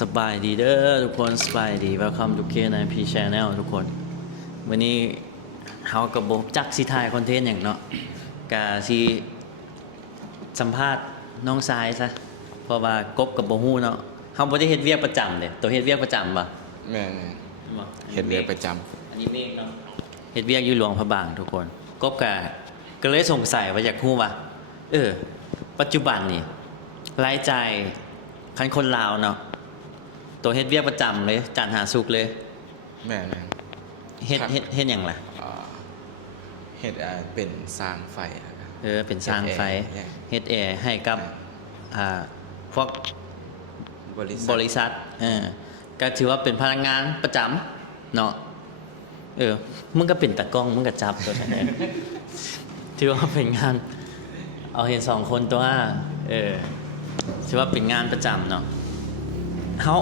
สบายดีเด้อทุกคนสบายดี Welcome to KNP Channel ทุกคนวันนี้เฮากับบ่จักสิถ่ายคอนเทนต์หยังเนาะกะสิสัมภาษณ์น้องชายซะเพราะว่ากบกับบ่ฮู้เนาะเฮาบ่ได้เฮ็ดเวียกประจำเด้ตัวเฮ็ดเวียกประจำบ่ แม่น บ่ ๆเฮ็ดเวียกประจำ อันนี้เมฆเนาะเฮ็ดเวียกอยู่หลวงพระบางทุกคนกบก็เลยสงสัยว่าอยากฮู้ว่าปัจจุบันนี่รายจ่ายคันคนลาวเนาะตัวเฮ็ดเวียกประจำเลยจันทร์หาสุกร์เลย แม่น เฮ็ดหยังล่ะ เฮ็ดเป็นสร้างไฟครับ เป็นสร้างไฟ เฮ็ดแอร์ เฮ็ดแอร์ให้กับพวก บริษัทก็ถือว่าเป็นพนักงานประจำเนาะมึงก็เป็นตากล้องมึงก็จับตัวนั้น ถือว่าเป็นงานเอาเห็นสองคนตัวถือว่าเป็นงานประจำเนาะเฮา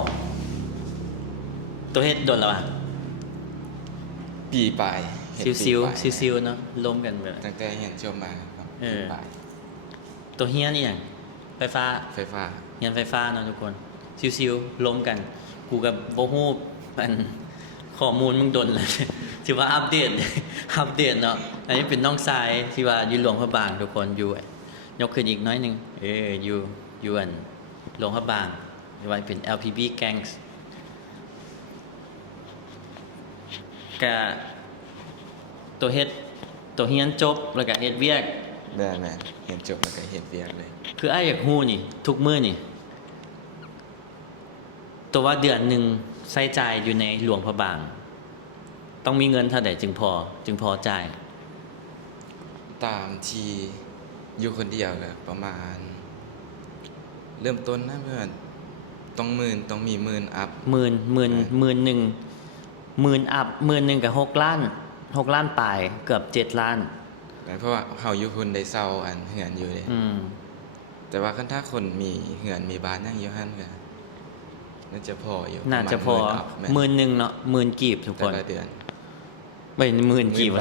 ตัวเฮ็ดโดนแล้วอ่ะ ปีปลายเฮ็ด ซิว ปีปลาย ซิวๆเนาะล้มกันแบบ ตั้งแต่เห็นจบมาครับปีปลาย ตัวเฮียนี่หยังไฟฟ้า ไฟฟ้า เฮียนไฟฟ้าเนาะทุกคนซิวๆล้มกันกูกับบ่ฮู้มันข้อมูลมึงดนเลย ถือว่าอัปเดต อัปเดตเนาะอันนี้เป็นน้องชายที่ว่าอยู่หลวงพระบางทุกคนอยู่ยกขึ้นอีกน้อยหนึงอยู่อันหลวงพระบางที่ว่าเป็น LPB Gangs กะตัวเฮ็ดตัวเฮียนจบแล้วก็เฮ็ดเวียก แม่นเห็นจบแล้วก็เฮ็ดเวียกเลย คืออ้ายอยากฮู้นี่ ทุกมื้อนี่ ตัวว่าเดือนหนึ่งใช้จ่ายอยู่ในหลวงพระบาง ต้องมีเงินเท่าใดจึงพอจ่าย ตามที่อยู่คนเดียวก็ประมาณ เริ่มต้นนะเพื่อนต้องหมื่นต้องมีหมื่นอัพ หมื่นหนึ่งหมื่นอัพหมื่นหนึ่งกับ6 ล้าน6 ล้านปลายเกือบ7 ล้าน เพราะว่าเฮาอยู่คนได้เซาอันเหือนอยู่เด้ อืม แต่ว่าคันถ้าคนมีเหือนมีบ้านยังอยู่หั่นก็น่าจะพออยู่ น่าจะพอ ประมาณ10,000 หมื่นหนึ่งเนาะหมื่นกีบทุก แต่ คน ละเดือน ไม่หมื่นกีบ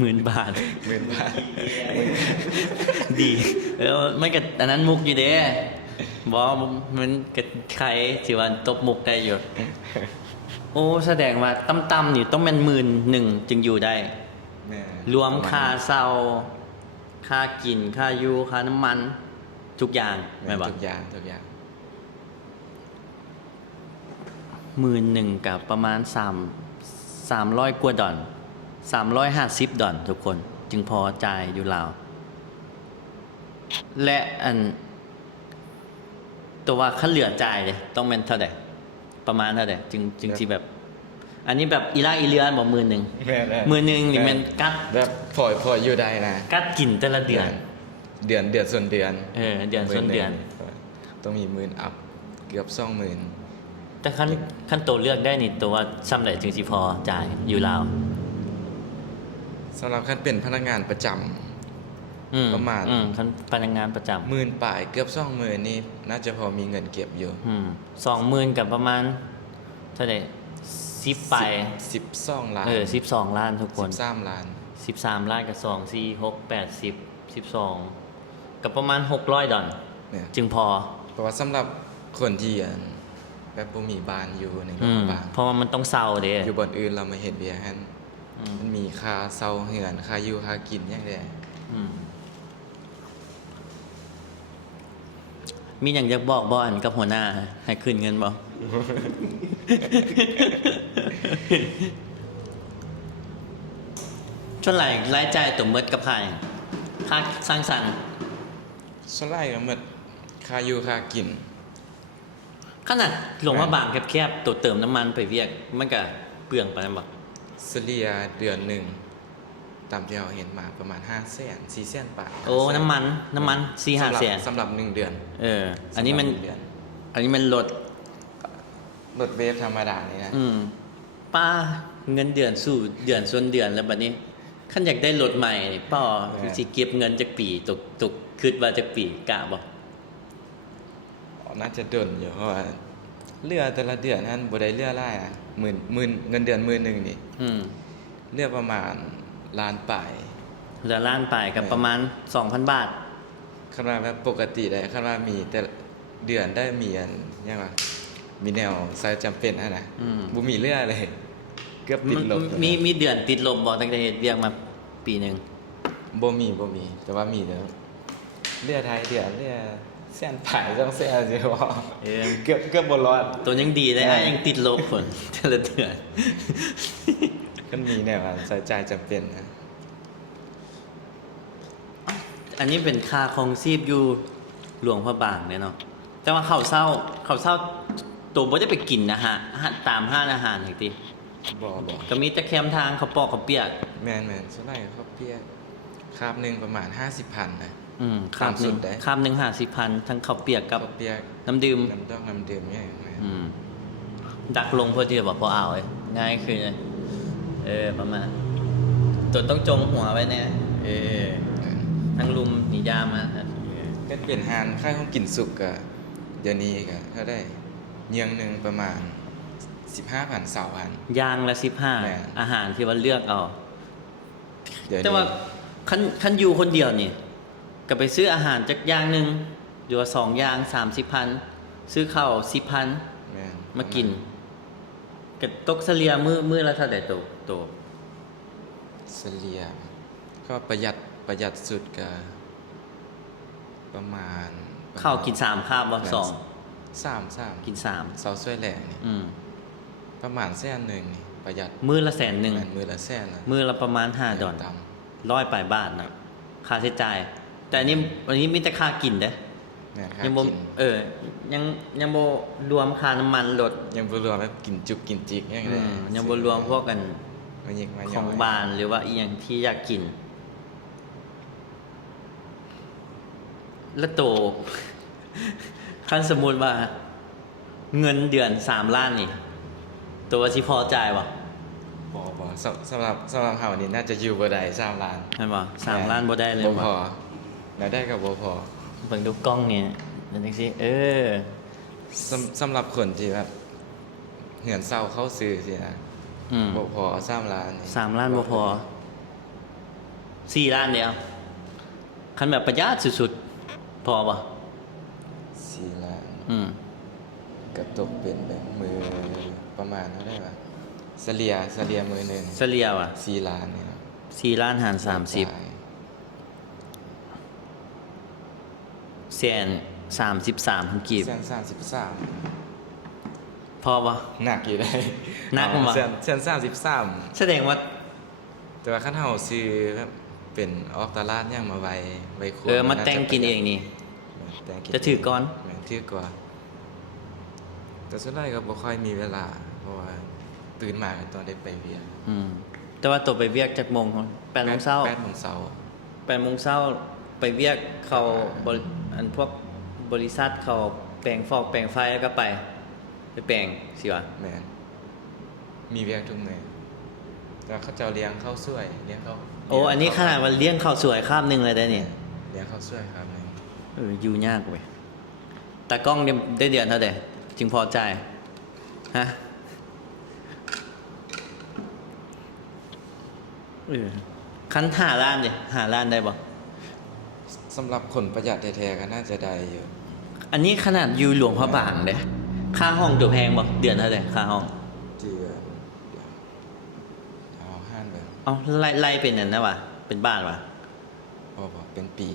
หมื่นบาท หมื่นบาท 10,000 บาท ดีไม่กับอันนั้นมุกอยู่เด้บอกมันกับใครสิวันตบมุกได้อยู่ โอ้แสดงว่าต่ำๆนี่ต้องเป็น11,000จึงอยู่ได้ แม่ รวมค่าเช่าค่ากินค่าอยู่ค่าน้ำมัน ทุกอย่าง แม่ แม่นบ่ ทุกอย่าง 11,000กับประมาณ300 กว่าดอล350 ดอลทุกคน จึงพอจ่ายอยู่ลาว และอัน ตัวว่าค่าเหลือจ่ายเลยต้องเป็นเท่าไหร่ประมาณเท่าไหร่จึงสิแบบ อันนี้แบบอีลาอีเลือนบอก11,000 แม่ 11,000นี่มันกัด แบบพออยู่ได้นะ กัดกินแต่ละเดือน เดือนส่วนเดือน เดือนส่วนเดือน ต้องมีหมื่นอัพเกือบ20,000 แต่ขั้นตัวเลือกได้นี่ตัวว่าซ้ำไหนจึงสิพอจ่ายอยู่ลาว สำหรับคันเป็นพนักงานประจำ ประมาณ ขั้นพนักงานประจำ หมื่นปลายเกือบ20,000นี่น่าจะพอมีเงินเก็บอยู่ 20,000กับประมาณเท่าไหร่10ไป 12 ล้าน 12 ล้านทุกคน 13 ล้าน 13 ล้านกับ2 4 6 8 10 12กับประมาณ600 ดอล เนี่ย จึงพอ เพราะว่าสำหรับคนที่แบบบ่มีบ้านอยู่ในโรงพยาบาล เพราะว่ามันต้องเซาเด้ อยู่บ่อนอื่นเรามาเฮ็ดเวียกหั่น อืม มันมีค่าเซาเหือนค่าอยู่ค่ากินอย่างใด มีอย่างอยากบอกบอนกับหัวหน้าให้คืนเงินบ่ ช่วงไหลรายจ่ายตัวเบิดกับค่าหยังค่าสร้างสรรค์ ส่วนหลายก็หมดค่าอยู่ค่ากิน ขนาดหลวงพระบางแคบๆตัวเติมน้ำมันไปเวียกมันก็เปลืองไปานนั้นบ่ เฉลี่ยเดือนหนึ่งตามที่เราเห็นมาประมาณ500,000 400,000 บาท โอ้น้ำมัน 4-5 แสน สำหรับ1 เดือน อันนี้มัน สำหรับหงเดือน อันนี้มันลด รถเวฟธรรมดานี่นะ ป้าเงินเดือนสู่เดือนส่วนเดือนแล้วบัดนี้คันอยากได้รถใหม่นี่ป้าสิเก็บเงินจักปีตกคิดว่าจักปีกะบ่ น่าจะดนอยู่เพราะว่าเรือแต่ละเดือนนั้นบ่ได้เรือหลายอะหมื่นเงินเดือน10,000นี่ เรือประมาณล้านปลาย เหลือล้านปลายกับประมาณ 2,000 บาท คันว่าแบบปกติได้คันว่ามีแต่เดือนได้มีอันยังว่า มีแนวใส่จำเป็นนะ อืม บ่มีเรือเลย เกือบติดลบ มีเดือนติดลบบ่ตั้งแต่เฮ็ดเวียกมาปีหนึง บ่มีแต่ว่ามีเด้อเรือไทยเรือแสนผายจังแซ่สิบ่ เออ เกือบบ่รอด ตัวยังดีได้ ใช่ ยังติดลบผล แต่ละเดือน มันมีแนวใส่ใจายจำเป็นนะ อันนี้เป็นค่าครองชีพอยู่หลวงพระบางเนี่ยเนาะแต่ว่าเขาวเศร้าตัวบ่ได้ไปกินนะฮะตามห้านอาหารอย่างที่ บ่ ก็มีแต่แคมทางเขาวปอกเขาวเปียก แม่นๆส่วนใหญ่เขาเปียกคาบหนึงประมาณ 50,000นะ คาบหนึ่ง ตามสุดได้ คาบหนึ่ง50,000ทั้งข้าวเปียกกับ เขาเปียก น้ำดื่ม น้ำดอกน้ำดื่มเนี่ยแม่น ดักลงเพื่อที่จะบอกพออ่าวเลยง่ายคือประมาณตัวต้องจงหัวไว้เนี่ยทั้งลุมนิยามมา ก็เปลี่ยนหานค่าของกินสุกก็เดี๋ยวนี้ก็เขาได้เยียงหนึงประมาณ 15,000 20,000 ยางละ แม่น 15อาหารที่ว่าเลือกเอา เดี๋ยว แต่ นี้ ว่าคันอยู่คนเดียวนี่ก็ไปซื้ออาหารจากอย่างหนึ่งอยู่ว่า2อย่าง30,000ซื้อข้าว10,000 แม่น มากินก็ตกเฉลี่ยมื้อละเท่าใดโต เฉลี่ยก็ประหยัดสุดก็ประมาณ ข้าวกิน3คาบบ่สอง 3 กิน3 เสาช่วยแหลงนี่ประมาณแสนหนึงนี่ประหยัด มื้อละ100,000 แม่นมือละแสนนะ มื้อละประมาณ5ดอล ต่ ร้อยปลายบาทนะค่าใช้จ่าย แต่อันนี้มีแต่ค่ากินเด้ ำแม่นค่า ยังบ่ กิน ยังบ่รวมค่าน้ำมันรถ ยังบ่รวมแบบกินจุกกินจิกอย่างไร ยังบ่รวมพวกกัน มายิกมา ข ย่ องบ้านหรือว่าอีหยังที่อยากกิน แล้วโต คันสมมุติว่า เงินเดือน3ล้านนี่ ตัวสิพอจ่ายบ่ บ่สำหรับเฮานี่น่าจะอยู่บ่ได้3ล้าน แม่นบ่3ล้านบ่ได้เลย บ่พ บ่ อแล้วได้ก็บ่พอ เบิ่งดูกล้องเนี่ยเดี๋ยวจังซี่สำหรับคนที่แบบเหือนเศร้าเข้าซื้อสินะ บ่พอ3ล้านนี่ 3ล้านบ่พอ4ล้านเดียวคันแบบประหยัดสุดๆ พอบ่ 4ล้าน ก็ตกเป็นแบบมือประมาณเท่าไหร่วะเฉลี่ยมือหนึง เฉลี่ยว่ะ 4ล้านนี่เนาะ 4ล้านหาร30 จ่าย แสน33พันกีบ แสน33พอบ่ หนักอยู่ได้ หนักบ่ แสน33 แสดงว่า แต่ว่าคันเฮาซื้อแบบเป็นออกตลาดย่างมาไว้ครัว มาแต่งกินเองนี่ แต่งกิน จะถือก่อน แม่นถือก่อนแต่ส่วนใหญ่ก็บ่ค่อยมีเวลา เพราะว่าตื่นมาก็ตอนได้ไปเวียน แต่ว่าตัวไปเวียกจากโมง8โมงเช้า 8โมงเช้า 8โมงเช้าไปเวียกเขาอันพวกบริษัทเขาแปลงฟอกแปลงไฟแล้วก็ไปแปลงสิวะ แม่นมีเวียกทุกมื้อแต่เขาเจ้าเลี้ยงข้าวสวยเลี้ยงข้าว โอ้อันนี้ขนาดว่าเลี้ยงข้าวสวยข้ามหนึงเลยได้นี่ เลี้ยงข้าวสวยครับนึง อยู่ยากเว้ยแต่กล้องเนี่ยได้เดือนเท่าไหร่จึงพอใจายฮะคัน5ล้านดิ5ล้านได้บ่ สำหรับคนประหยัดแท้ๆก็น่าจะได้อยู่ อันนี้ขนาดอยู่หลวงพระบางเด้ค่าห้องตัวแพงบ่เดือนเท่าไหร่ค่าห้อง เดือนเอาห้านแบบ เอาไล่เป็นนั่นนะวะเป็นบ้านวะ บ่เป็นปี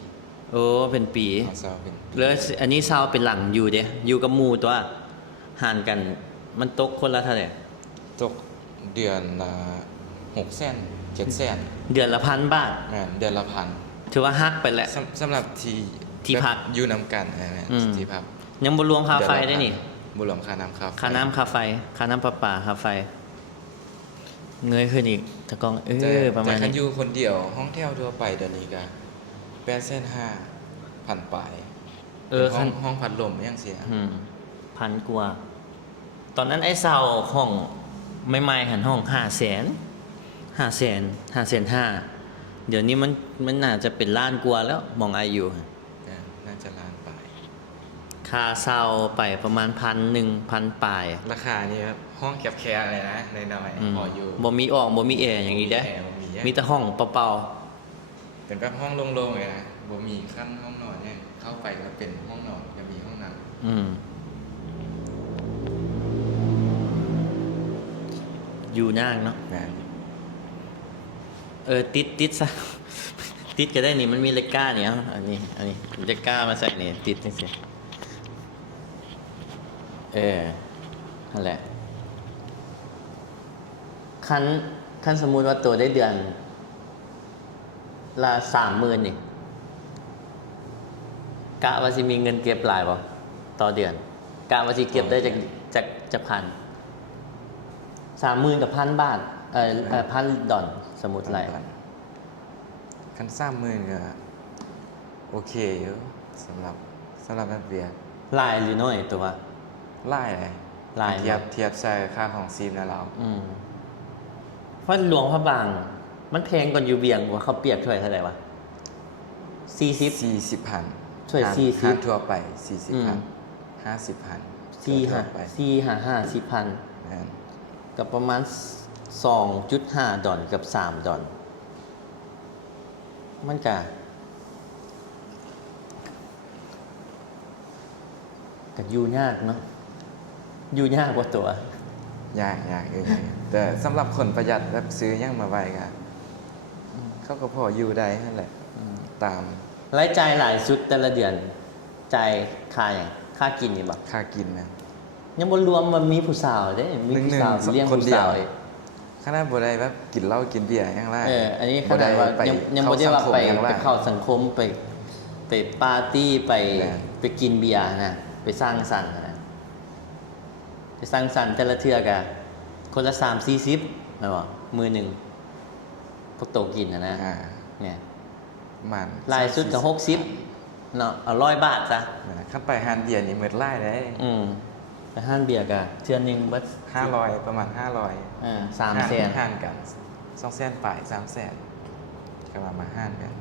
โอ้เป็นปี เอาเซาเป็นปี แล้วอันนี้เศร้าเป็นหลังอยู่เด้อยู่กับหมู่ตัวห่างกันมันตกคนละเท่าไหร่ ตกเดือนละ6แสน7แสน เดือนละ1,000 บาท แม่นเดือนละพัน ถือว่าฮักไปแหละ สำหรับที่พัก แบบอยู่นำกันนะแม่ ที่พัก ยังบ่รวมค่าไฟได้นี่ บ่รวมค่าน้ำค่าไฟ ค่าน้ำค่าไฟค่าน้ำประปาค่าไฟ เงยขึ้นอีกตะกองประมาณ แต่คันอ นี้ ยู่คนเดียวห้องแถวทั่วไปเดี๋ยวนี้ก็8,500,000 พันปลายเป็นห้ คั อน งห้องพัดลมยังเสีย พันกว่า ตอนนั้นไอ้เศร้าห้องไม่ไม่หันห้อง500,000 เดี๋ยวนี้มันน่าจะเป็นล้านกว่าแล้วมองอายุ น่าจะล้านปลาย ค่าเศร้าไปประมาณ1,000ปลาย ราคานี่ครับห้องแคบๆเลยนะน้อยๆพออยู่ บ่มีออกบ่มีแอร์อย่างนี้เด้ แอร์บ่มีแยก มีแต่ห้องเปล่า เป็นแบบห้องโล่งๆเลยนะบ่มีขั้นห้องนอนเนี่ยเข้าไปแล้วเป็นห้องนอนจะมีห้องน้ ๆ อยู่ยากเนาะ แม่น ติดซะ ติดก็ได้นี่มันมีเลขก้าเนี่ยอันนี้เลขก้ามาใส่นี่ติดนี่สินั่นแหละคันสมมุติว่าตัวได้เดือนละ30,000นี่กะว่าสิมีเงินเก็บหลายบ่ต่อเดือนกะว่าสิเก็บได้จากพัน30,000กับ1,000 บาท$1,000สมมุติไร คัน30,000ก็โอเคอยู่สำหรับนักเรียน หลายหรือน้อยตัว หลายเลย หลาย เทียบใส่ค่าของซีมแล้วเรา เพราะหลวงพระบาง มันแพงกว่าอยู่เบียงกว่าเขาวเปียกถ้วยเท่าไหร่วะ40 40,000 ช่วย ห้า 40 ห้านทั่วไป อืม 40,000 50,000 4 ทั่วไป 50,000 แม่น กับประมาณ$2.5กับ$3มันก็อยู่ยากเนาะอยู่ยากกว่าตัว ยากแต่สำหรับคนประหยัดแบบซื้อหยังมาไว้ก็เขาก็พออยู่ได้นั่นแหละตาม รายจ่ายหลายสุดแต่ละเดือนจ่ายค่าอย่างค่ากินนี่บ่ ค่ากินนะ ยังบ่รวมมันมีผู้สาวเด้มีผู้สาว หนึ่งๆ เลี้ยง คน ผู้ เดียว สาวอีก ขนาดบ่ได้แบบกินเหล้ากินเบียร์หยังไร อันนี้ขนาดว่ายังบ่ได้ว่าไป เข้าสังคมหยังไร เข้าสังคมไปปาร์ตี้ไป แม่น ไปกินเบียร์นะไปสร้างสรรค์นะไปสร้างสรรค์แต่ละเทื่อก็คนละ30-40นะบ่มื้อหนึงพวกโตกินนะ เนี่ย ประมาณ ลายสุดก็60เนาะเอา100 บาทซะ คันไปหานเบียร์นี่หมดหลายได้ ไปห้านเบียร์ก็เทื่อหนึงเบิด 500ประมาณ500 300,000 ห้านกัน200,000ปลาย300,000ก็มาห้านกัน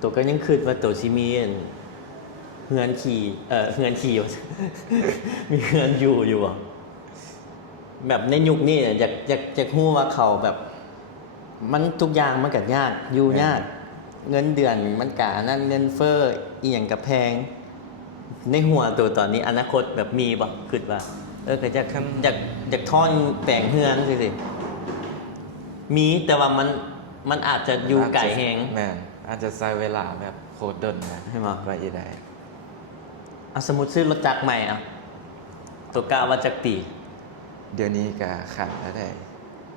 ตัวก็ยังคิดว่าตัวสิมีอันเฮือนขี่ว่า มีเฮือนอยู่บ่แบบในยุคนี้เนี่ยอยากฮู้ว่าเขาแบบ มันทุกอย่างมันก็ยากอยู่ยาก เงินเดือนมันก็อันนั้นเงินเฟ้ออีหยังก็แพง ในหัวตัวตอนนี้อนาคตแบบมีบ่คิดว่าก็อยากท่อนแปลงเฮือนสิมีแต่ว่ามันอาจจะอยู่ไกลแฮง แม่นอาจจะใช้เวลาแบบโคตรดนนะ ใช่ไหม กว่าอีได้ สมมุติซื้อรถจักรใหม่ตัวกะว่าจักปี เดี๋ยวนี้ก็ขันแล้วได้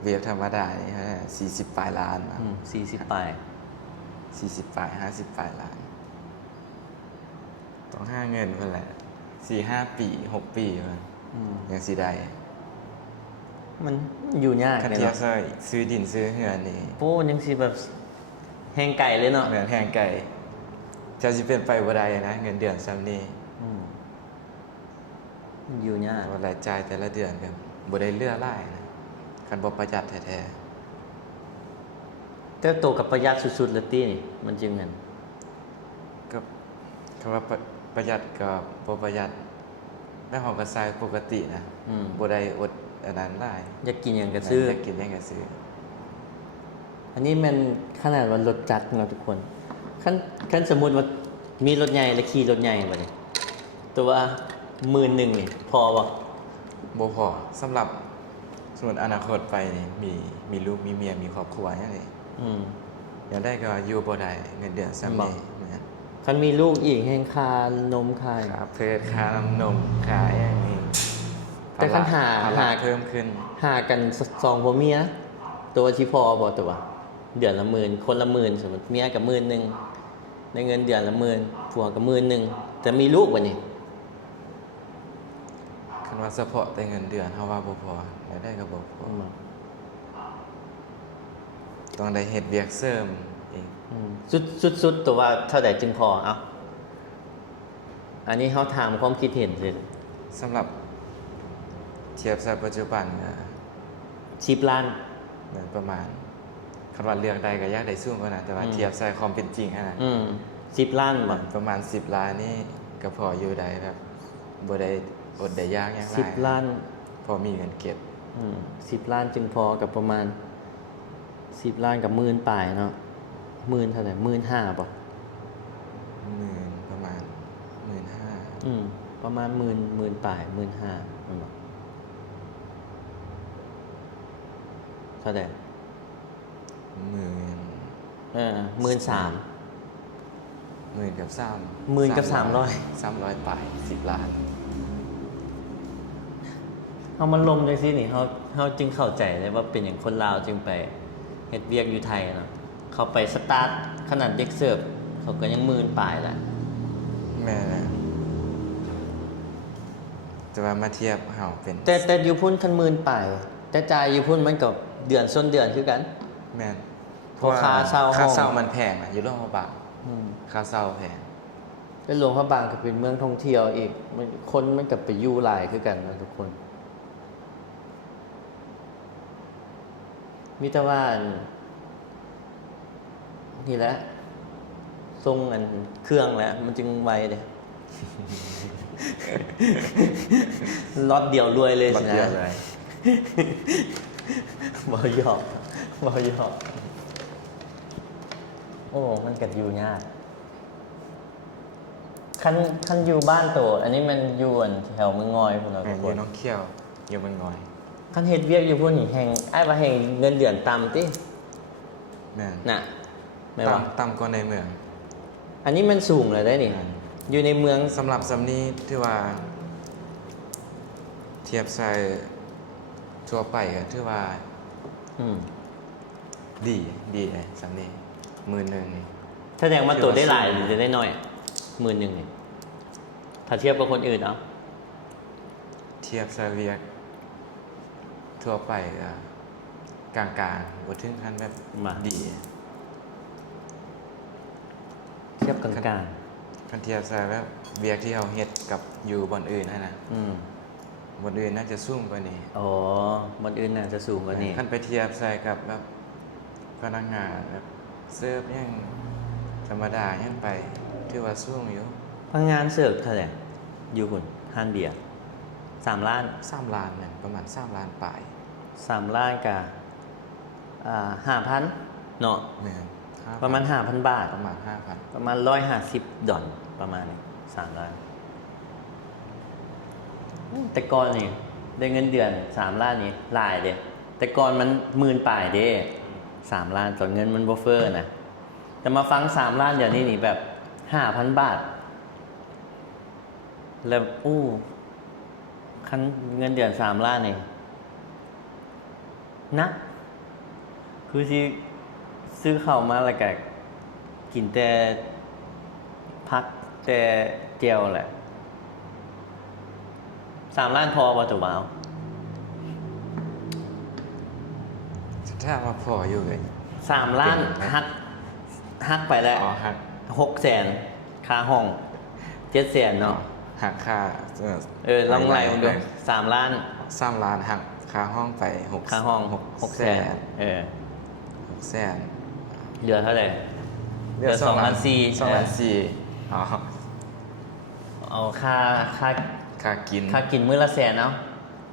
เวฟธรรมดานี่ฮะ40ปลายล้านมา 40ปลาย 40ปลาย50ปลายล้าน ต้องห้าเงินเพิ่นแหละ4-5 ปี6 ปีมันยังสิได้ มันอยู่ยาก คัน เลย เทียบ เนาะ ซื้อดินซื้อเฮือนนี่ โอ้ยังสิแบบแห้งไก่เลยเนาะ เหมือนแพงไก่จะสิเป็นไปบ่ได้นะเงินเดือนซ้ำนี้ อยู่ยาก ว่ารายจ่ายแต่ละเดือนก็บ่ได้เหลือหลายนะคันบ่ประหยัดแท้ แต่โตกับประหยัดสุดๆเลยตี้นี่มันจึงเงิน ๆก็คำว่าประหยัดกับบ่ประหยัดแม่ของก็ใช้ปกตินะบ่ได้อดอันนั้นหลาย อยากกินหยังก็ซื้อ ยากกินหยังก็ซื้อ อันนี้มันขนาดว่ารถจักรเนาะทุกคนคันสมมุติว่ามีรถใหญ่และขี่รถใหญ่บัดนี้ตัวว่า10,000นี่พอบ่ บ่พอสำหรับสมมุติอนาคตไปนี่มีลูกมีเมียมีครอบครัวจังซี่ อยากได้ก็อยู่บ่ได้เงินเดือนซ้ำนี่นะ คันมีลูกอีกแห่งคานมคาย ค่าเพิดค่าน้ำนมค่าอย่างนี้ แต่คันหา ภระเพิ่มขึ้น หากัน2ผัวเมียตัวที่พอบ่ตัวเดือนละ10,000คนละ10,000สมมุติเมียก็10,000ได้เงินเดือนละ10,000ผัวก็10,000แต่มีลูกบัดนี้ คันว่าเฉพาะแต่เงินเดือนเฮาว่าบ่พออยากได้ก็บ่พอต้องได้เฮ็ดเวียกเสริมอีก สุดตัวว่าเท่าใดจึงพออันนี้เฮาถามความคิดเห็นสิ สำหรับเทียบใส่ปัจจุบันก็ 10 ล้าน เหมือนประมาณคันว่าเลือกได้ก็อยากได้สูงกว่านั้นแต่ว่าเทียบใส่ความเป็นจริงอะนะ 10 ล้านบ่ ประมาณ10 ล้านนี่ก็พออยู่ได้แบบบ่ได้อดได้ยากหยังหลาย 10 ล้าน พอมีเงินเก็บ 10 ล้านจึงพอกับประมาณ10 ล้านกับ10,000ปลายเนาะ10,000เท่าไหร่15,000บ่ ประมาณ 15,000 ประมาณ10,000ปลาย15,000มันบ่ เท่าไหร่ หมื่น 13,000 หมื่นกับ300ปลาย10 ล้าน เอามันลมจังซี่นี่เฮาจึงเข้าใจเลยว่าเป็นอย่างคนลาวจึงไปเฮ็ดเวียกอยู่ไทยเนาะเขาไปสตาร์ทขนาดเด็กเสิร์ฟเขาก็ยังหมื่นปลายแหละ แม่นะแต่ว่ามาเทียบเฮาเป็น แต่อยู่พุ่นคันหมื่นปลายแต่จ่ายอยู่พุ่นมันก็เดือนส้นเดือนคือกัน แม่น เพราะค่าเช่าห้อง ค่าเช่ามันแพงนะอยู่โรงพยาบาลค่าเช่าแพง เป็นหลวงพระบางก็เป็นเมืองท่องเที่ยวอีกคนมันก็ไปอยู่หลายคือกันนะทุกคน มีแต่ว่านี่แหละทรงอันเครื่องแหละมันจึงไวเด้ ล็อตเดียวรวยเลย บั สิ ด นะ เดียวเลย บ่หยอกโอ้มันกัดอยู่ยากคันอยู่บ้านโตอันนี้มันอยู่อันแถวเมืองงอยพวกเรา แม่ ทุ น ก อ ค ยู่ น น้องเขี้ยวอยู่เมืองงอย คันเฮ็ดเวียกอยู่พุ่นนี่แห่งอ้ายว่าแห่งเงินเดือนต่ำติ แม่น น่ะแม่นว่า ต่ำกว่าในเมือง อันนี้มันสูงเลยได้นี่ อยู่ในเมือง สำหรับสำนี้ที่ว่า เทียบใส่ทั่วไปก็ถือว่า อืม ดีเลยสำนี้10,000นี่ แสดงว่าตัวได้หลายหรือจะได้น้อย10,000นี่ถ้าเทียบกับคนอื่นเนาะ เทียบใส่เวียกทั่วไปก็กลางๆบ่ถึงขั้นแบบดี เทียบกลาง คันเทียบใส่แบบเวียกที่เฮาเฮ็ดกับอยู่บ่อนอื่นนั่นน่ะ ๆอืม บ่อนอื่นน่าจะสูงกว่านี้ อ๋อมันอื่นน่าจะสูงกว่านี้ คันไปเทียบใส่กับแบบพนักงานแบบเสิร์ฟยังธรรมดายังไปถือว่าสูงอยู่ พนักงานเสิร์ฟเท่าไหร่อยู่หุ่นห้านเบียร์3 ล้าน 3 ล้านเนี่ยประมาณ3 ล้านปลาย 3 ล้านกับ5,000เนาะ แม่น ประมาณ 5,000 บาท ประมาณ ประมาณ150 ดอลประมาณนี้3 ล้านแต่ก่อนนี่ได้เงินเดือน3 ล้านนี่หลายเด้แต่ก่อนมัน10,000ปลายเด้3 ล้านต่อเงินมันบ่เฟ้อนะแต่มาฟัง3 ล้านเดี๋ยวนี้นี่แบบ 5,000 บาท แล้วคันเงินเดือน3 ล้านนี่นะคือสิซื้อข้าวมาแล้วก็กินแต่พักแต่เจียวแหละ3 ล้านพอบ่ถูกบ่าว 5,000ถ้ามาพออยู่เลย 3 ล้านหักไปแล้ว อ๋อหัก 600,000ค่าห้อง700,000เนาะ หักค่า ลองไล่ดู3 ล้าน 3 ล้านหักค่าห้องไป6 ค่าห้อง 600,000 600,000 600,000 เหลือเท่าไหร่ เหลือ2,400,000 2,400,000อ๋อ เอาค่า ค่ากิน กินมื้อละ100,000เนาะ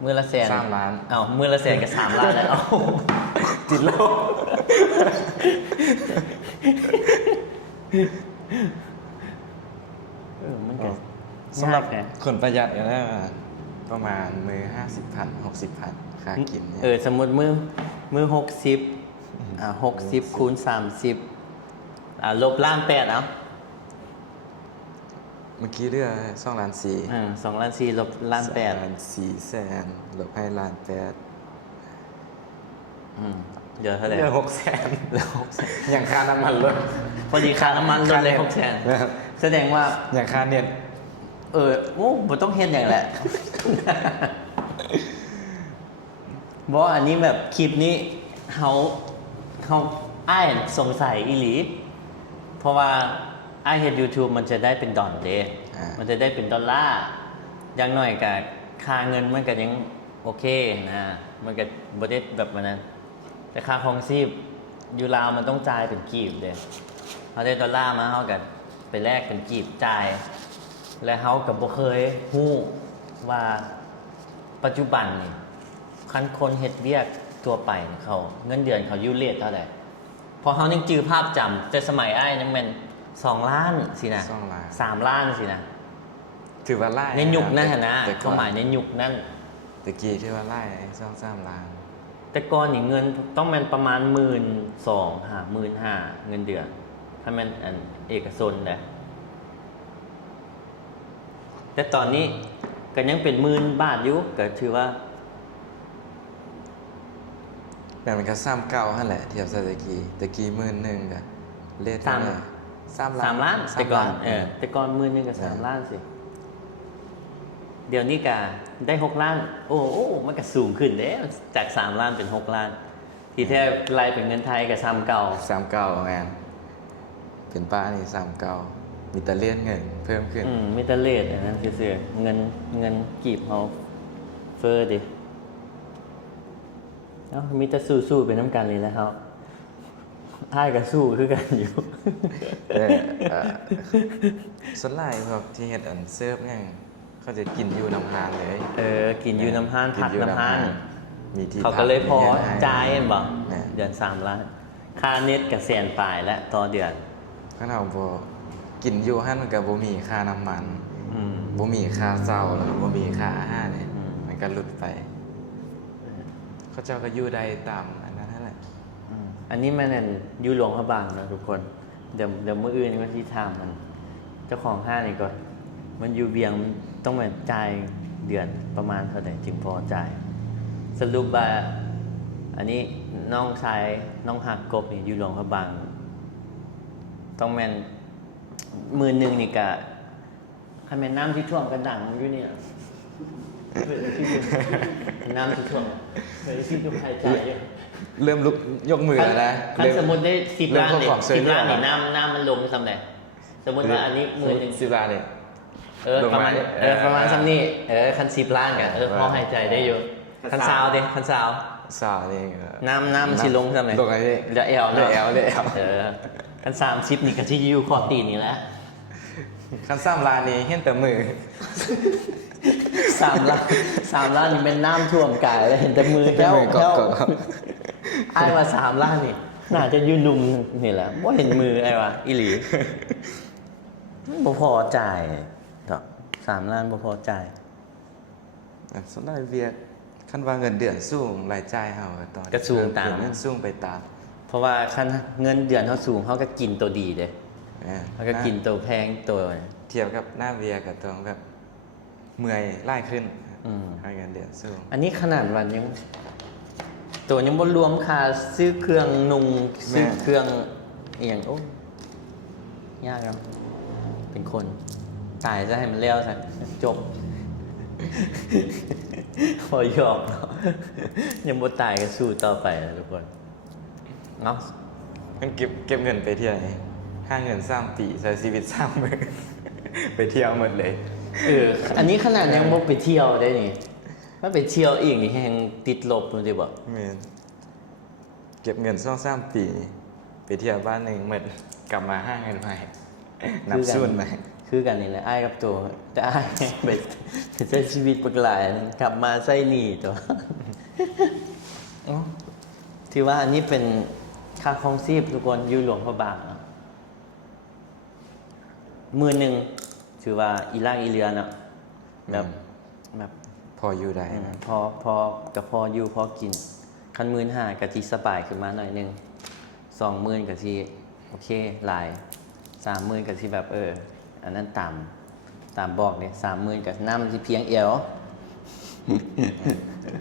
มื้อละ100,000 3 ล้าน เอามื้อละ100,000กับ3 ล้านแล้วเอาติดลบมันก็ สำหรับ ยากไง คนประหยัดก็ได้ประมาณมือ50,000 60,000ค่ากินเนี่ย สมมุติมื้อ60 60คูณ30ลบล้าน8เอา เมื่อกี้เรื่อง2 ล้าน4 2 ล้าน4ลบล้าน8 4แสนลบให้ล้าน8 เหลือเท่าไหร่ เหลือ6แสน เหลือ600,000 อย่างค่าน้ำมันลด พอดีค่าน้ำมันลดเลย นะครับ 600,000แสดงว่า อย่างค่าเน็ต บ่ต้องเฮ็ดอย่างแหละ บ่อันนี้แบบคลิปนี้เฮาอ้ายสงสัยอีหลี เพราะว่าอ้ายเฮ็ด YouTube มันจะได้เป็นดอลเด้มันจะได้เป็นดอลลาร์อย่างน้อยก็ค่าเงินมันก็ยังโอเคนะมันก็บ่ได้แบบว่านั้นแต่ค่าครองชีพอยู่ลาวมันต้องจ่ายเป็นกีบเด้เฮาได้ดอลลาร์มาเฮาก็ไปแลกเป็นกีบจ่าย และเฮาก็บ่เคยฮู้ว่าปัจจุบันนี่คันคนเฮ็ดเวียกตัวไปนี่เขาเงินเดือนเขาอยู่เรทเท่าใดพอเฮายังจื้อภาพจำแต่สมัยอ้ายยังแม่น2 ล้านสินะ 2 ล้าน 3 ล้านสินะ ถือว่าไล่ ในยุคนั้นนะ แต่ก่ เขา อน หมายในยุคนั้น ตะกี้ถือว่าไล่2-3 ล้าน แต่ก่อนนี่เงินต้องแม่นประมาณ12,000หา15,000เงินเดือน ถ้าแม่นอันเอกชนแหละแต่ตอนนี้ก็ยังเป็น10,000 บาทอยู่ก็ถือว่า แบบมันก็ซ้ำเก่าหั่นแหละเทียบกับตะกี้11,000ก็เลทเท่าไหร่3 ล้าน 3 ล้านแต่ก่อน 3 ล้าน แต่ก่อน10,000ก็3 ล้านสิ เดี๋ยวนี้ก็ได้6 ล้าน โอ้โอ้มันก็สูงขึ้นเด้จาก3 ล้านเป็น6 ล้าน ที่แท้ไล่เป็นเงินไทยก็ซ้ำเก่า 39แม่นเป็นป้านี่39มีแต่เลียนเงินเพิ่มขึ้น มิตรเลทอันนั้นซื่อๆเงินกีบเฮาเฟอร์ดิเอ้ามีแต่สู้ๆไปน้ำกันเลยแล้วครับท้ายก็สู้คือกันอยู่ แต่ส่วนหลายพวกที่เฮ็ดอันเสิร์ฟหยังเขาจะกินอยู่น้ำหานเลย กินอยู่น้ำห้านพักน้ำห้าน มีที่ เขาก็เลยพอ มีให้ จ่ายเห็นบ่ แม่ เดือน3 ล้าน ค่าเน็ตกับแสนปลายและต่อเดือน ข้างนอกบ่กินอยู่หั่นมันก็บ่มีค่าน้ำมัน อืม บ่มีค่าเช่าแล้วก็บ่มีค่าอาหารเนี่ย อืม มันก็หลุดไป เขาเจ้าก็อยู่ได้ตามอันนั้นนั่นแหละ อันนี้มันนั่นอยู่หลวงพระบางนะทุกคน เดี๋ยวมื้ออื่นก็ที่ถามมัน เจ้าของห้างนี่ก่อนมันอยู่เวียงมันต้องมาจ่ายเดือนประมาณเท่าไหร่จึงพอจ่าย สรุปว่าอันนี้น้องชายน้องหักกบนี่อยู่หลวงพระบาง ต้องแม่น10,000นี่กะคันแม่นน้ำที่ท่วมกระดังอยู่เนี่ยน้ำที่ท่วมที่ทุกใครจ่ายอยู่ เริ่มลุกยกมือแล้วนะ คันสมมติได้10 ล้านเนี่ย เริ่มความช่วยเหลือ 10 ล้านเนี่ยน้ำมันลงสำเร็จสมมติว่าอันนี้10,000 10 ล้านเนี่ย ประมาณ ลงมา ประมาณซ้ำนี่คัน10 ล้านกันพอหายใจได้อยู่คันซาวดิคันซาว สาวนี่ น้ำมันสิลงสำเร็จ ลงไอ้นี่ เดี๋ยวแอล เดี๋ยวแอลเดี๋ยวแอล คัน30นี่ก็ที่อยู่ขอบตีนนี่แหละ คัน3 ล้านนี่เห็นแต่มือ 3 ล้านนี่เป็นน้ำท่วมกายเลยเห็นแต่มือแก้ว มือเกาะ ไอ้ว่า3 ล้านนี่น่าจะอยู่ลุมนี่แหละว่าเห็นมือไอ้ว่าอีหลีบ่พอจ่ายดอก3 ล้านบ่พอจ่าย สำหรับเวียกคันว่าเงินเดือนสูงรายจ่ายเฮาก็ตอน ก็สูงตาม เงินสูงไปตาม เพราะว่าคันเงินเดือนเขาสูงเขาก็กินตัวดีเด้ นะ เขาก็กินตัวแพงตัว เทียบกับหน้าเวียก็ต้องแบบเมื่อยไล่ขึ้น อืม ให้เงินเดือนสูง อันนี้ขนาดวันยัง ตัวยังบ่รวมค่าซื้อเครื่องนุงซื้อเครื่องอหย่างโอ้ยากครับเป็นคนตายจะให้มันเลี้ยวซะจบ พอหยอกเนาะยังบ่ตายก็สู้ต่อไปนะทุกคนเนาะ มันเก็บเงินไปเที่ยวนี่ค่าเงิน3 ปีใช้ชีวิต3 มื้อ ไปเที่ยวหมดเลย อันนี้ขนาดยังบ่ไปเที่ยวได้นี่ถ้าไปเที่ยวอีกนี่แฮงติดลบเลยดิบ่ แม่นเก็บเงิน2-3 ปีนี่ไปเที่ยวบ้านหนึงหมดกลับมาหาเงินใหม่นับสูนใหม่ คือกันนี่แหละอ้ายกับตัวแต่อ้ายไปใช้ชีวิตปกหลายกลับมาใส่หนี้ตัวที่ว่าอันนี้เป็นค่าครองชีพทุกคนอยู่หลวงพระบางเนาะ10,000ถือว่าอีลากอีเรือเนาะแบบ พออยู่ได้นะ พอกับพออยู่พอกินคัน15,000ก็สิสบายขึ้นมาหน่อยนึง20,000ก็สิโอเคหลาย30,000ก็สิแบบอันนั้นตามบอกเนี่ย30,000ก็น้ำสิเพียงเอว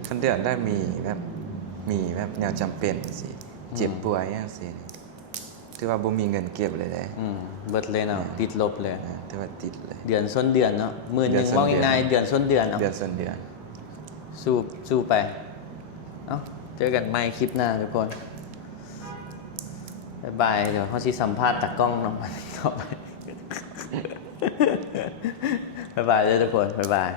คันเดือนได้มีแบบแนวจำเป็นสิเจ็บป่วยจังซี่ถือว่าบ่มีเงินเก็บเลยเด้ เบิดเลยเนาะติดลบเลย ถือว่าติดเลย เดือนส้นเดือนเนาะ10,000 เดือนส้น ว่า เดือน ง่ายๆเดือนส้นเดือนเนาะ เดือนส่วนเดือน สู้ไปเอ้าเจอกันใหม่คลิปหน้าทุกคนบ๊ายบายเดี๋ยวเขาสิสัมภาษณ์ตากล้องน้องมันต่อไป บ๊ายบายเลยทุกคนบ๊ายบาย